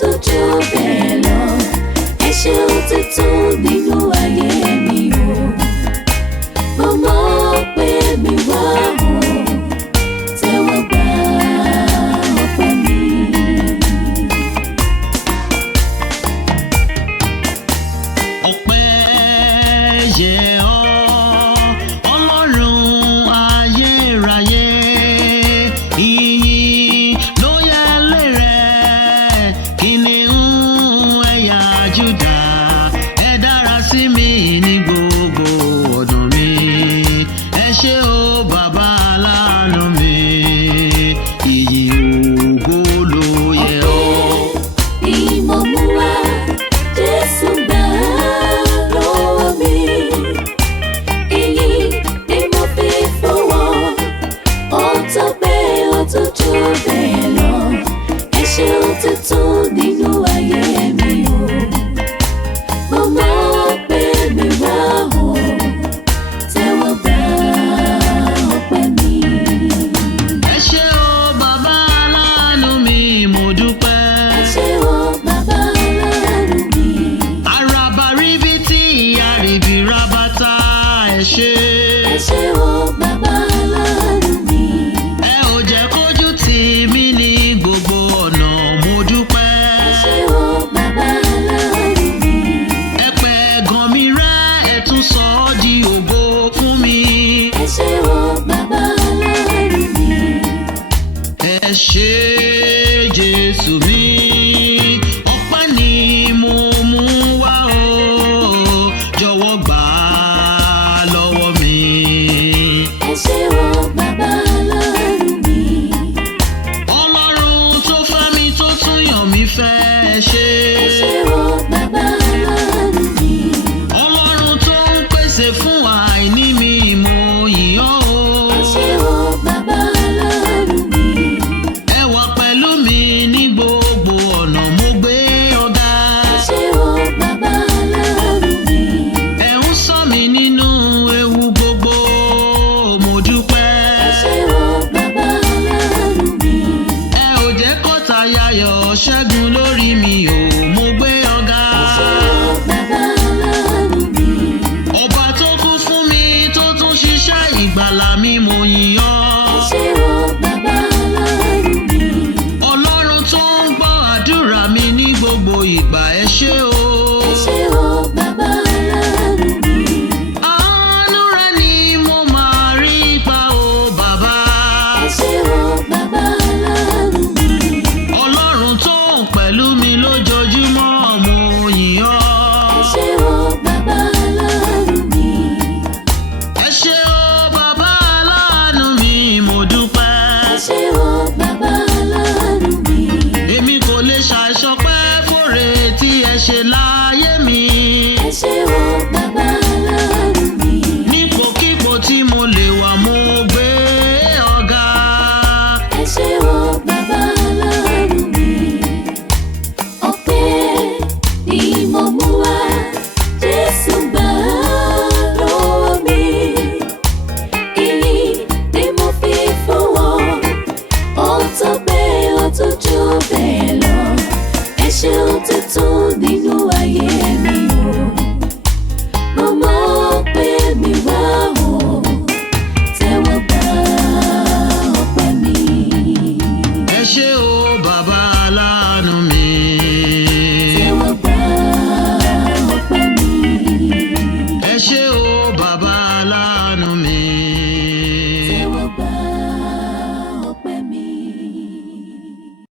tó jù bẹ́ẹ̀ lọ. Ẹ ṣé òtítọ́ nínú ayé mi o. Mo mọ̀ pé mi wá o. Tẹ́wọ́ gbà ọpẹ́ mi. Ọpẹ́ yẹ ọ́, Ọlọ́run ayérayé. Ìyìn ló yẹ lérè, kìnìún ẹ̀yà Júdà. Ẹ dára sí mi ní gbogbo ọ̀nà mi. Ẹ ṣé o bàbá aláàánú mi. Ìyìn ògo ló yẹ ọ́. Ọpẹ́ ni mo mú wá, Jésù gbà lọ́wọ́ mi. Ìyìn ni mo fi fún ọ. Ó tó bẹ́ẹ̀, ó tó jù bẹ́ẹ̀ lọ. Ẹ ṣé òtítọ́ nínú ayé mi o. Mo mọ̀ pé mi wá o. Tẹ́wọ́ gbà ọpẹ́ mi. Ẹ ṣé o bàbá aláàánú mi, mo dúpẹ́. Ẹ ṣé o bàbá aláàánú mi. Àràbà ríbitì àrìbì rabata, ẹ ṣé. Ẹ ṣé o bàbá aláàánú mi. Ẹ ò jẹ́ kójú tì mí ní gbogbo ọ̀nà, mo dúpẹ́. Ẹ ṣé o bàbá aláàánú mi. Ẹ pẹ̀gàn mi rẹ́, ẹ tún sọ ọ́ di ògo fún mi. Ẹ ṣé o bàbá aláàánú mi. Ẹ ṣé Jésù mi, ọpẹ́ ni mo mú wá o, jọ̀wọ́ gbà á lọ́wọ́ mi. Ẹ ṣé o bàbá aláàánú mi. Ọlọ́run tó fẹ́ mi tó tún yàn mí fẹ́, ẹ ṣé. Ẹ ṣé o bàbá aláàánú mi. Ọlọ́run tó ń pèsè fún àìní mi, mo yìn ọ́ o. Ẹ ṣé o bàbá aláàánú mi. Ẹ wà pẹ̀lú mi ní gbogbo ọ̀nà, mo gbé ọ̀gá. Ẹ ṣé o bàbá aláàánú mi. Ẹ ń ṣọ́ mi nínú ewu gbogbo, mo dúpẹ́. Ẹ ṣé o bàbá aláàánú mi. Ẹ ò jẹ́ kọ́ta yayọ̀ ṣẹ́gun lórí mi o, mo gbé ọ̀gá. Ẹ ṣé o bàbá aláàánú mi. Ọba tó kú fún mi tó tún ṣiṣẹ́ ìgbàlà mi, mo yìn ọ́. Ẹ ṣé o bàbá aláàánú mi. Ọlọ́run tó ń gbọ́ àdúrà mi ní gbogbo ìgbà, ẹ ṣé o. Ẹ ṣé o bàbá aláàánú mi. Àánú rẹ ni mo máa rí gbà o bàbá. Ẹ ṣé o bàbá aláàánú mi. Ọlọ́run tó ń pẹ̀lú mi lójoojúmọ́, mo yìn ọ́. Ẹ ṣé o bàbá aláàánú mi. Ẹ ṣé o bàbá aláàánú mi, mo dúpẹ́. Ẹ ṣé o bàbá aláàánú mi. Èmi kò lè ṣàìsọpẹ́ fóore tí ẹ ṣe láàánú.